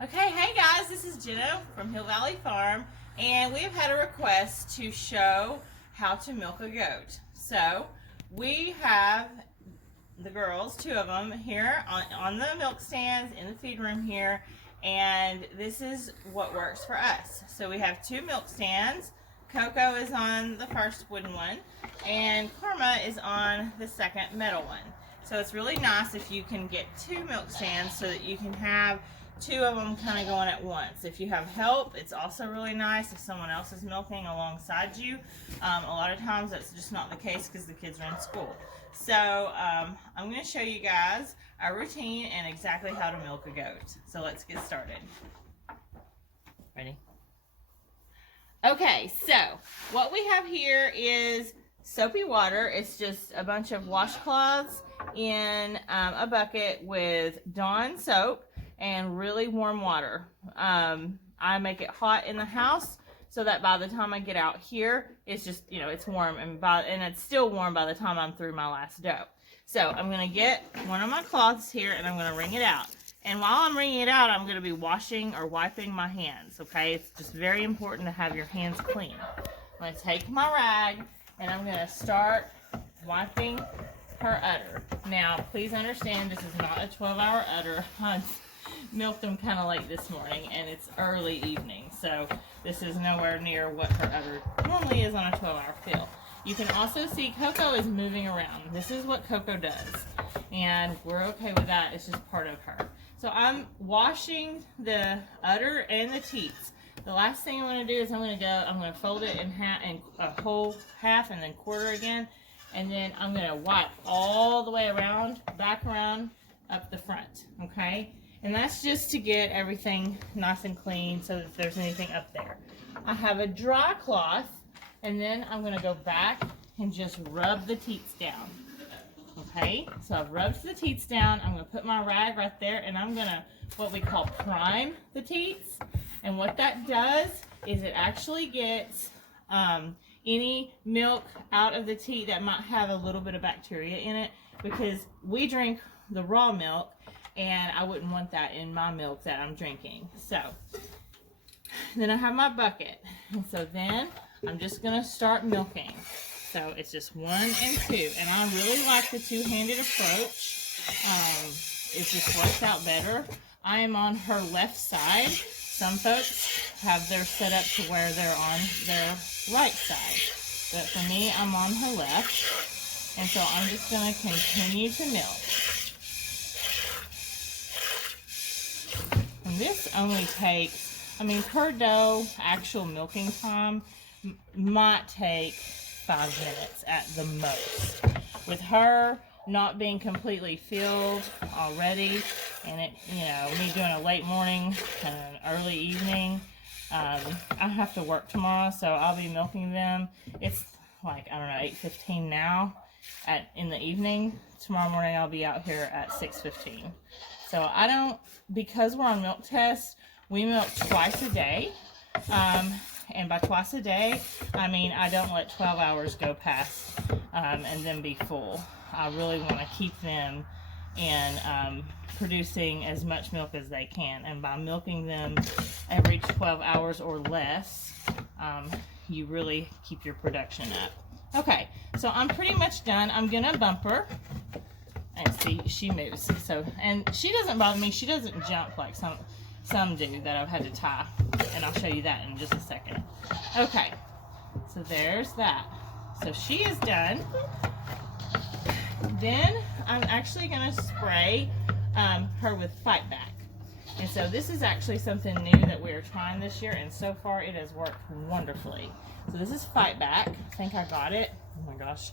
Okay, hey guys, this is Jenna from Hill Valley Farm, and we have had a request to show how to milk a goat. So we have the girls, two of them, here on the milk stands in the feed room here, and this is what works for us. So we have two milk stands. Coco is on the first wooden one, and Karma is on the second metal one. So it's really nice if you can get two milk stands so that you can have two of them kind of going at once. If you have help, it's also really nice if someone else is milking alongside you. A lot of times that's just not the case because the kids are in school. So I'm going to show you guys our routine and exactly how to milk a goat. So let's get started. Ready? Okay, so what we have here is soapy water. It's just a bunch of washcloths in a bucket with Dawn soap and really warm water. I make it hot in the house so that by the time I get out here, it's just, it's warm, and it's still warm by the time I'm through my last dough. So I'm gonna get one of my cloths here and I'm gonna wring it out. And while I'm wringing it out, I'm gonna be washing or wiping my hands, okay? It's just very important to have your hands clean. I'm gonna take my rag and I'm gonna start wiping her udder. Now, please understand this is not a 12-hour udder. I milked them kind of late this morning and it's early evening, so this is nowhere near what her udder normally is on a 12-hour fill. You can also see Coco is moving around. This is what Coco does, and we're okay with that. It's just part of her. So I'm washing the udder and the teats. The last thing I'm going to do is I'm going to fold it in half, and a whole half and then quarter again, and then I'm going to wipe all the way around, back around, up the front, okay? And that's just to get everything nice and clean so that if there's anything up there. I have a dry cloth, and then I'm going to go back and just rub the teats down. Okay, so I've rubbed the teats down. I'm going to put my rag right there, and I'm going to what we call prime the teats. And what that does is it actually gets any milk out of the teat that might have a little bit of bacteria in it, because we drink the raw milk, and I wouldn't want that in my milk that I'm drinking. So then I have my bucket, and so then I'm just going to start milking. So it's just 1 and 2, and I really like the two-handed approach. It just works out better. I am on her left side. Some folks have theirs set up to where they're on their right side, but for me, I'm on her left, and so I'm just going to continue to milk. And this only takes, per doe, actual milking time might take 5 minutes at the most. With her not being completely filled already, and it, me doing a late morning and an early evening, I have to work tomorrow, so I'll be milking them. It's like, 8:15 now in the evening. Tomorrow morning I'll be out here at 6:15. So because we're on milk test, we milk twice a day. And by twice a day, I don't let 12 hours go past and then be full. I really want to keep them in producing as much milk as they can. And by milking them every 12 hours or less, you really keep your production up. Okay, so I'm pretty much done. I'm going to bump her. And see, she moves. And she doesn't bother me. She doesn't jump like some do that I've had to tie, and I'll show you that in just a second. Okay, so there's that. So she is done. Then I'm actually going to spray her with Fight Back. And so this is actually something new that we're trying this year, and so far it has worked wonderfully. So this is Fight Back. I think I got it. Oh my gosh.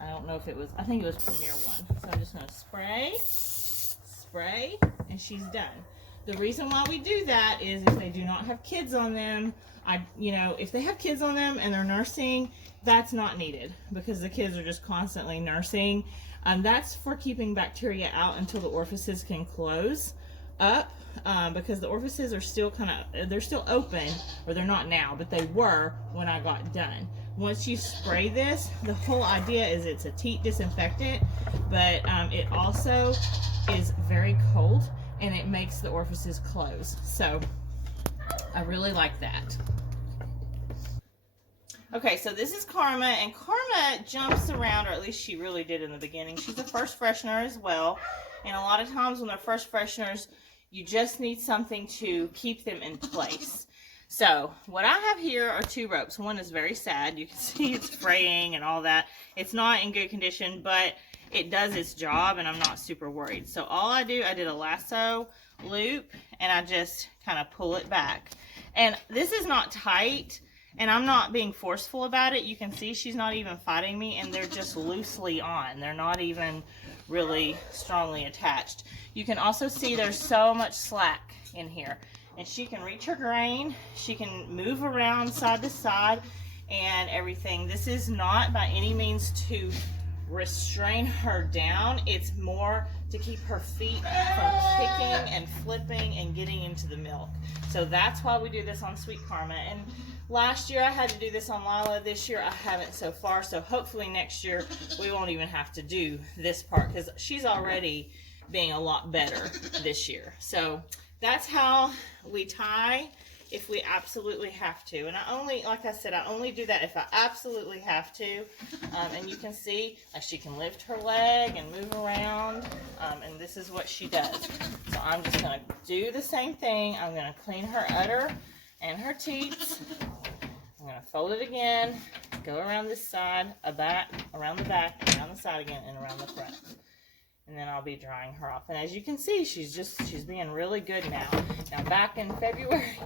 I don't know if it was, I think it was Premier One. So I'm just going to spray, and she's done. The reason why we do that is if they do not have kids on them, if they have kids on them and they're nursing, that's not needed because the kids are just constantly nursing. That's for keeping bacteria out until the orifices can close up, because the orifices are still they're still open, or they're not now, but they were when I got done. Once you spray this, the whole idea is it's a teat disinfectant, but it also is very cold. and it makes the orifices close. So I really like that. Okay, so this is Karma, and Karma jumps around, or at least she really did in the beginning. She's a first freshener as well, and a lot of times when they're first fresheners, you just need something to keep them in place. So what I have here are 2 ropes. One is very sad. You can see it's fraying and all that. It's not in good condition, but it does its job, and I'm not super worried. So all I did a lasso loop, and I just kind of pull it back. And this is not tight, and I'm not being forceful about it. You can see she's not even fighting me, and they're just loosely on. They're not even really strongly attached. You can also see there's so much slack in here. And she can reach her grain. She can move around side to side and everything. This is not by any means to restrain her down. It's more to keep her feet from kicking and flipping and getting into the milk. So that's why we do this on Sweet Karma. And last year I had to do this on Lila. This year I haven't so far. So hopefully next year we won't even have to do this part, because she's already being a lot better this year. So that's how we tie if we absolutely have to. And I only, like I said, I only do that if I absolutely have to. And you can see she can lift her leg and move around. And this is what she does. So I'm just going to do the same thing. I'm going to clean her udder and her teats. I'm going to fold it again, go around this side, around the back, around the side again, and around the front. And then I'll be drying her off. And as you can see, she's being really good now. Now back in February,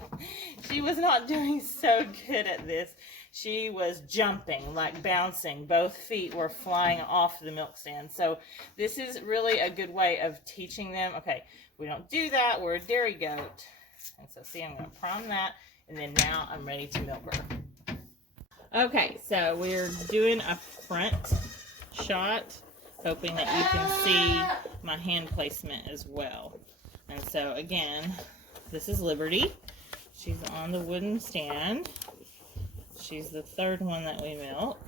she was not doing so good at this. She was jumping, like bouncing. Both feet were flying off the milk stand. So this is really a good way of teaching them. Okay, we don't do that. We're a dairy goat. And so see, I'm going to prime that. And then now I'm ready to milk her. Okay, so we're doing a front shot, hoping that you can see my hand placement as well. And so again, this is Liberty. She's on the wooden stand. She's the 3rd one that we milk.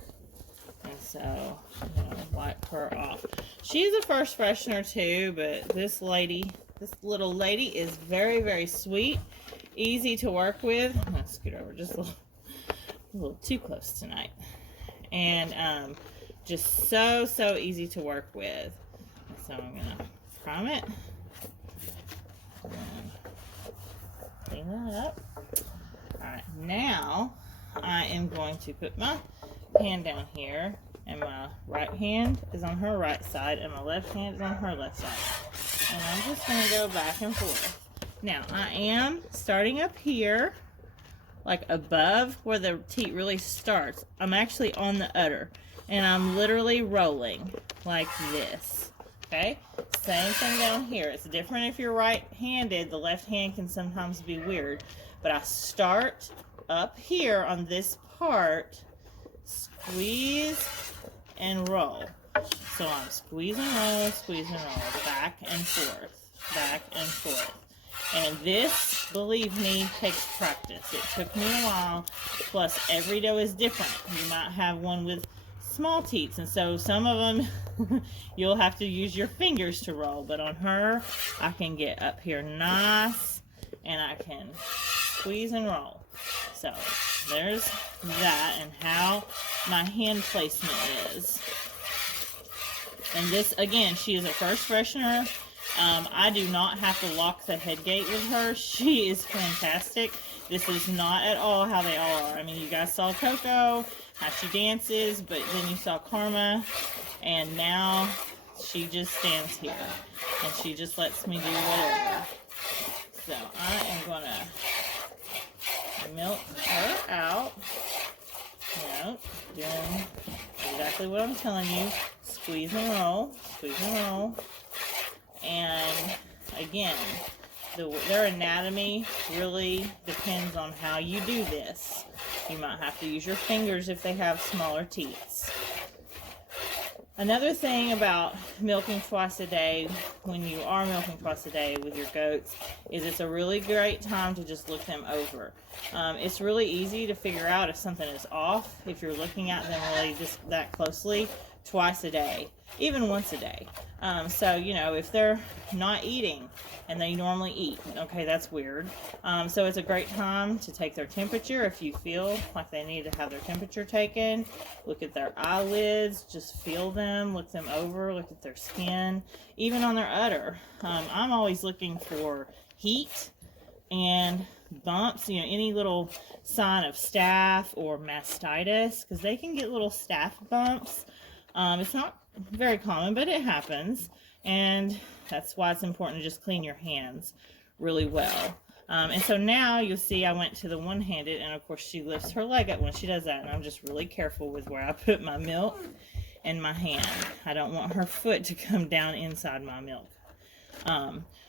And so I'm going to wipe her off. She's a first freshener too, but this little lady is very, very sweet, easy to work with. I'm going to scoot over just a little too close tonight. And just so easy to work with. So I'm going to prime it. And clean that up. Alright, now I am going to put my hand down here, and my right hand is on her right side, and my left hand is on her left side. And I'm just going to go back and forth. Now, I am starting up here, like above where the teat really starts. I'm actually on the udder, and I'm literally rolling like this. Okay? Same thing down here. It's different if you're right-handed. The left hand can sometimes be weird. But I start up here on this part, squeeze and roll. So I'm squeeze and roll, back and forth, back and forth. And this, believe me, takes practice. It took me a while. Plus, every doe is different. You might have one with small teats, and so some of them you'll have to use your fingers to roll. But on her, I can get up here nice, and I can squeeze and roll. So there's that, and how my hand placement is. And this, again, she is a first freshener. I do not have to lock the head gate with her. She is fantastic. This is not at all how they all are. I mean, you guys saw Coco, how she dances, but then you saw Karma, and now she just stands here, and she just lets me do whatever. So I am going to milk her out. Doing exactly what I'm telling you. Squeeze and roll, squeeze and roll. And again, their anatomy really depends on how you do this. You might have to use your fingers if they have smaller teats. Another thing about milking twice a day, when you are milking twice a day with your goats, is it's a really great time to just look them over. It's really easy to figure out if something is off if you're looking at them really just that closely twice a day. even once a day. So, you know, if they're not eating and they normally eat, okay, that's weird. So it's a great time to take their temperature if you feel like they need to have their temperature taken. Look at their eyelids, just feel them, look them over, look at their skin, even on their udder. I'm always looking for heat and bumps, you know, any little sign of staph or mastitis, because they can get little staph bumps. It's not very common, but it happens, and that's why it's important to just clean your hands really well. And so now you'll see I went to the one-handed, and of course she lifts her leg up when she does that, and I'm just really careful with where I put my milk in my hand. I don't want her foot to come down inside my milk.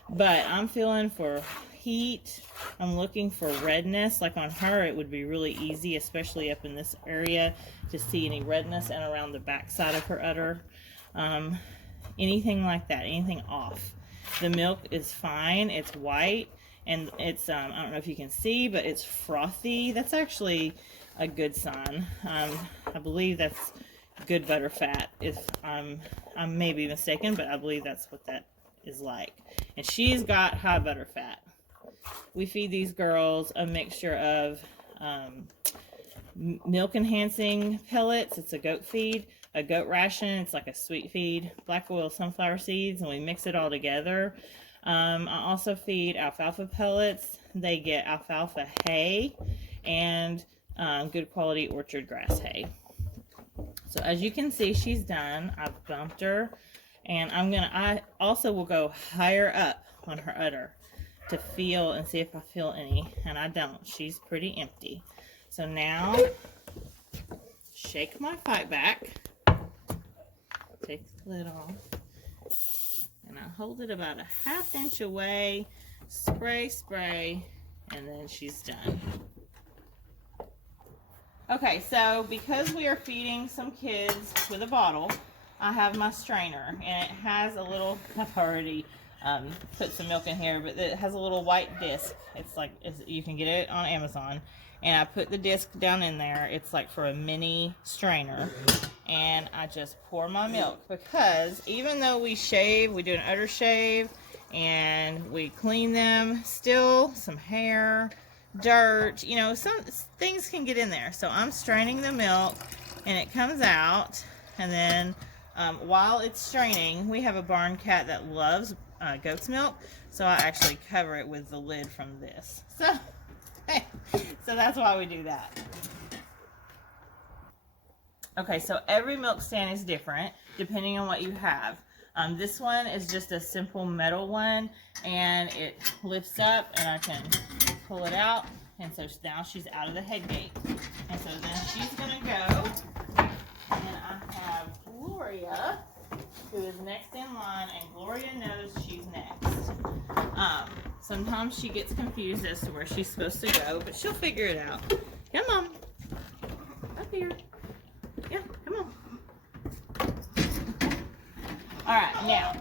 But I'm feeling for heat. I'm looking for redness. Like on her, it would be really easy, especially up in this area, to see any redness, and around the back side of her udder. Anything like that, anything off. The milk is fine. It's white, and it's, I don't know if you can see, but it's frothy. That's actually a good sign. I believe that's good butter fat. If I may be mistaken, but I believe that's what that is like. And she's got high butter fat. We feed these girls a mixture of milk enhancing pellets. It's a goat feed, a goat ration. It's like a sweet feed, black oil sunflower seeds, and we mix it all together. I also feed alfalfa pellets. They get alfalfa hay and good quality orchard grass hay. So as you can see, she's done. I've bumped her, and I also will go higher up on her udder to feel and see if I feel any, and I don't. She's pretty empty. So now, shake my fight back, take the lid off, and I hold it about a 1/2 inch away, spray, and then she's done. Okay, so because we are feeding some kids with a bottle, I have my strainer, and it has a little, I've already put some milk in here, but it has a little white disc. It's like, you can get it on Amazon, and I put the disc down in there. It's like for a mini strainer, and I just pour my milk, because even though we shave, we do an udder shave, and we clean them, still some hair, dirt, you know, some things can get in there. So I'm straining the milk, and it comes out, and then while it's straining, we have a barn cat that loves goat's milk, so I actually cover it with the lid from this. So that's why we do that. Okay, so every milk stand is different depending on what you have. This one is just a simple metal one, and it lifts up, and I can pull it out, and so now she's out of the head gate. And so then she's gonna go, and I have Gloria, who is next in line, and Gloria knows she's next. Sometimes she gets confused as to where she's supposed to go, but she'll figure it out. Come on, up here. Yeah, come on. All right, now,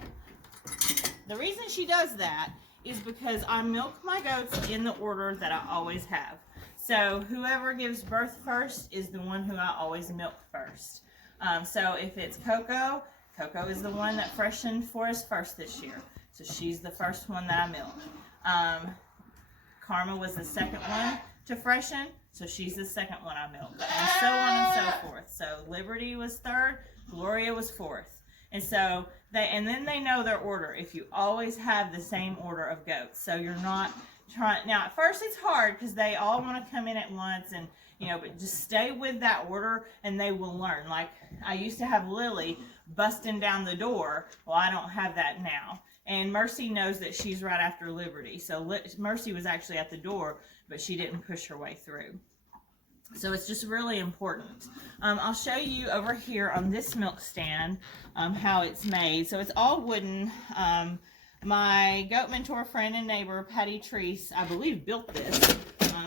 the reason she does that is because I milk my goats in the order that I always have. So whoever gives birth first is the one who I always milk first. So if it's Coco, Coco is the one that freshened for us first this year. So she's the first one that I milk. Karma was the second one to freshen, so she's the second one I milked. And so on and so forth. So Liberty was third, Gloria was fourth. And so then they know their order if you always have the same order of goats. So you're not trying, now at first it's hard because they all want to come in at once, and you know, but just stay with that order and they will learn. Like I used to have Lily busting down the door. Well, I don't have that now. And Mercy knows that she's right after Liberty. So Mercy was actually at the door, but she didn't push her way through. So it's just really important. I'll show you over here on this milk stand how it's made. So it's all wooden. My goat mentor, friend, and neighbor, Patty Treese, I believe built this.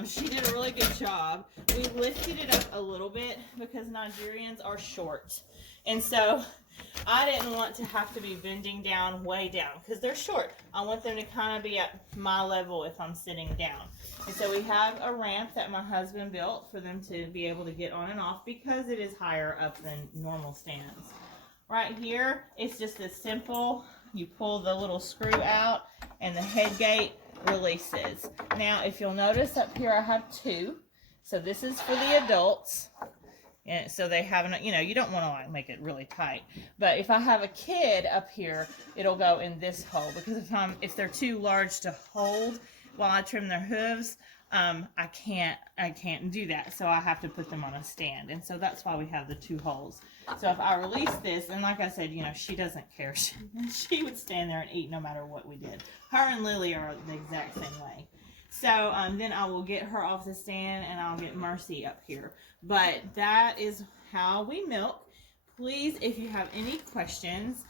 She did a really good job. We lifted it up a little bit because Nigerians are short. And so I didn't want to have to be bending down way down because they're short. I want them to kind of be at my level if I'm sitting down. And so we have a ramp that my husband built for them to be able to get on and off because it is higher up than normal stands. right here, it's just as simple. You pull the little screw out and the head gate releases. Now, if you'll notice up here, I have two. So this is for the adults. And so they haven't, you know, you don't want to like make it really tight. But if I have a kid up here, it'll go in this hole, because if they're too large to hold while I trim their hooves, I can't do that. So I have to put them on a stand. And so that's why we have the two holes. So if I release this, and like I said, you know, she doesn't care. She would stand there and eat no matter what we did. Her and Lily are the exact same way. So then I will get her off the stand and I'll get Mercy up here. But that is how we milk. Please, if you have any questions,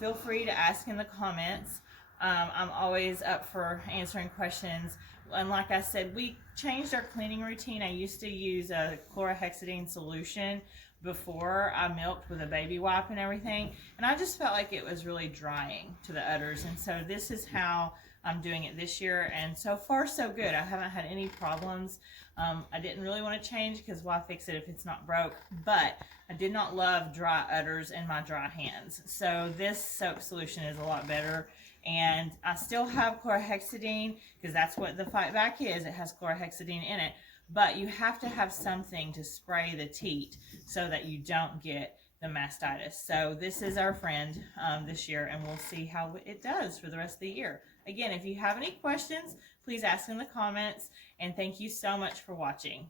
feel free to ask in the comments. I'm always up for answering questions. And like I said, we changed our cleaning routine. I used to use a chlorhexidine solution before I milked with a baby wipe and everything. And I just felt like it was really drying to the udders. And so this is how I'm doing it this year, and so far so good. I haven't had any problems. I didn't really want to change because why fix it if it's not broke, but I did not love dry udders and my dry hands. So this soap solution is a lot better, and I still have chlorhexidine because that's what the Fight Back is. It has chlorhexidine in it, but you have to have something to spray the teat so that you don't get the mastitis. So this is our friend this year, and we'll see how it does for the rest of the year. Again, if you have any questions, please ask in the comments, and thank you so much for watching.